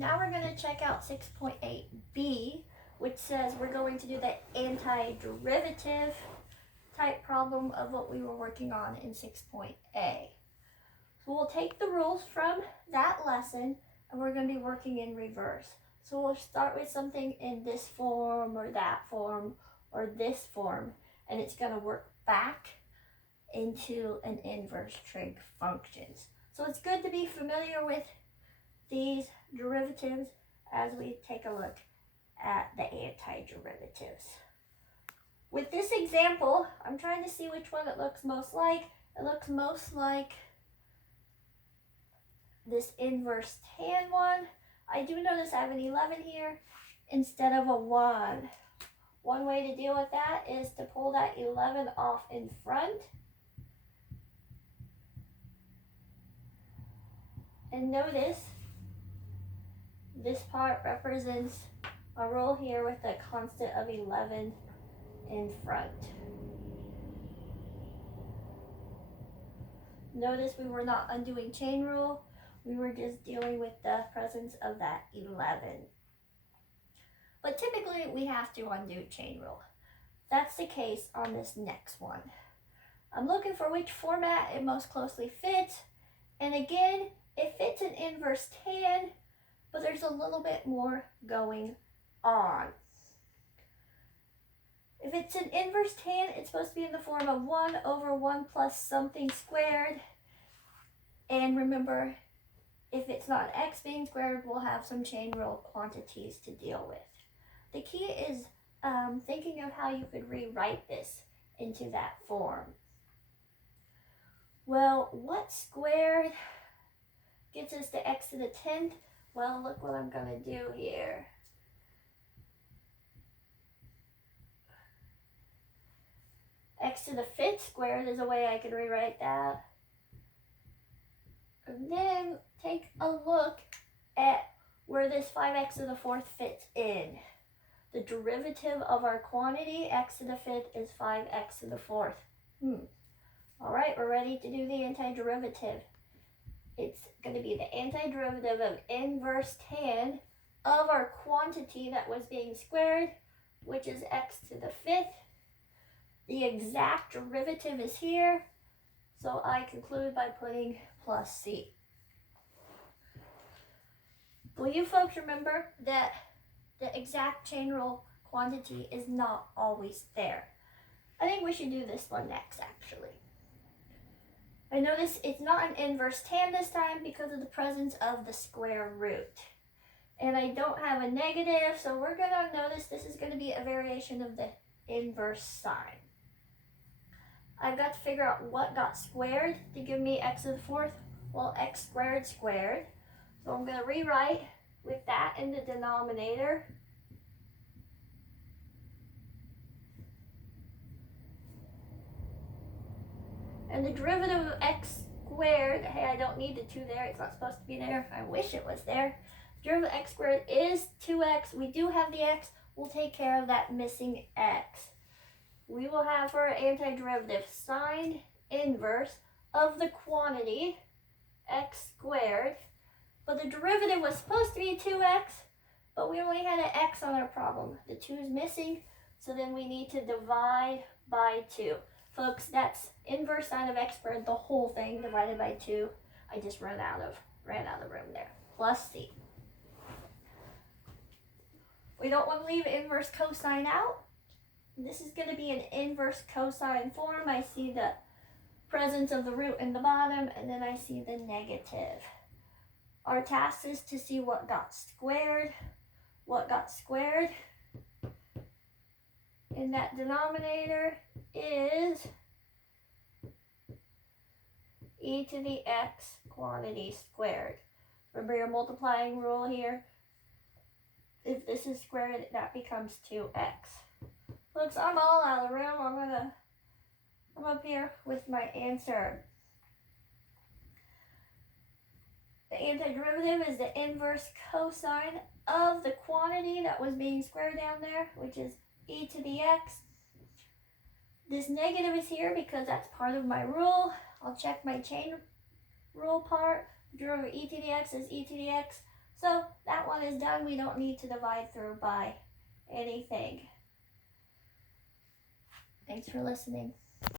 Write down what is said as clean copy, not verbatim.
Now we're going to check out 6.8b, which says we're going to do the antiderivative type problem of what we were working on in 6.a. So we'll take the rules from that lesson and we're going to be working in reverse. So we'll start with something in this form or that form or this form, and it's going to work back into an inverse trig functions. So it's good to be familiar with these derivatives as we take a look at the antiderivatives. With this example, I'm trying to see which one it looks most like. It looks most like this inverse tan one. I do notice I have an 11 here instead of a 1. One way to deal with that is to pull that 11 off in front. And notice this part represents a rule here with a constant of 11 in front. Notice we were not undoing chain rule. We were just dealing with the presence of that 11. But typically we have to undo chain rule. That's the case on this next one. I'm looking for which format it most closely fits. And again, it fits an inverse tan, but there's a little bit more going on. If it's an inverse tan, it's supposed to be in the form of 1 over 1 plus something squared. And remember, if it's not an x being squared, we'll have some chain rule quantities to deal with. The key is thinking of how you could rewrite this into that form. Well, what squared gets us to x to the 10th? Well, look what I'm going to do here. X to the 5th squared is a way I could rewrite that. And then take a look at where this 5x to the 4th fits in. The derivative of our quantity, x to the 5th, is 5x to the 4th. All right, we're ready to do the antiderivative. It's going to be the antiderivative of inverse tan of our quantity that was being squared, which is x to the 5th. The exact derivative is here, so I conclude by putting plus c. Will you folks remember that the exact chain rule quantity is not always there? I think we should do this one next, actually. I notice it's not an inverse tan this time because of the presence of the square root. And I don't have a negative, so we're going to notice this is going to be a variation of the inverse sign. I've got to figure out what got squared to give me x to the 4th. Well, x squared squared. So I'm going to rewrite with that in the denominator. And the derivative of x squared, hey, I don't need the 2 there. It's not supposed to be there. I wish it was there. Derivative of x squared is 2x. We do have the x. We'll take care of that missing x. We will have for our antiderivative sine inverse of the quantity x squared. But the derivative was supposed to be 2x, but we only had an x on our problem. The 2 is missing, so then we need to divide by 2. Folks, that's inverse sine of x squared, the whole thing divided by 2. I just ran out of room there. Plus c. We don't want to leave inverse cosine out. This is going to be an inverse cosine form. I see the presence of the root in the bottom, and then I see the negative. Our task is to see what got squared. What got squared in that denominator is e to the x quantity squared. Remember your multiplying rule here? If this is squared, that becomes 2x. Folks, I'm all out of the room. I'm up here with my answer. The antiderivative is the inverse cosine of the quantity that was being squared down there, which is e to the x. This negative is here because that's part of my rule. I'll check my chain rule part. Derivative of e to the x is e to the x. So that one is done, we don't need to divide through by anything. Thanks for listening.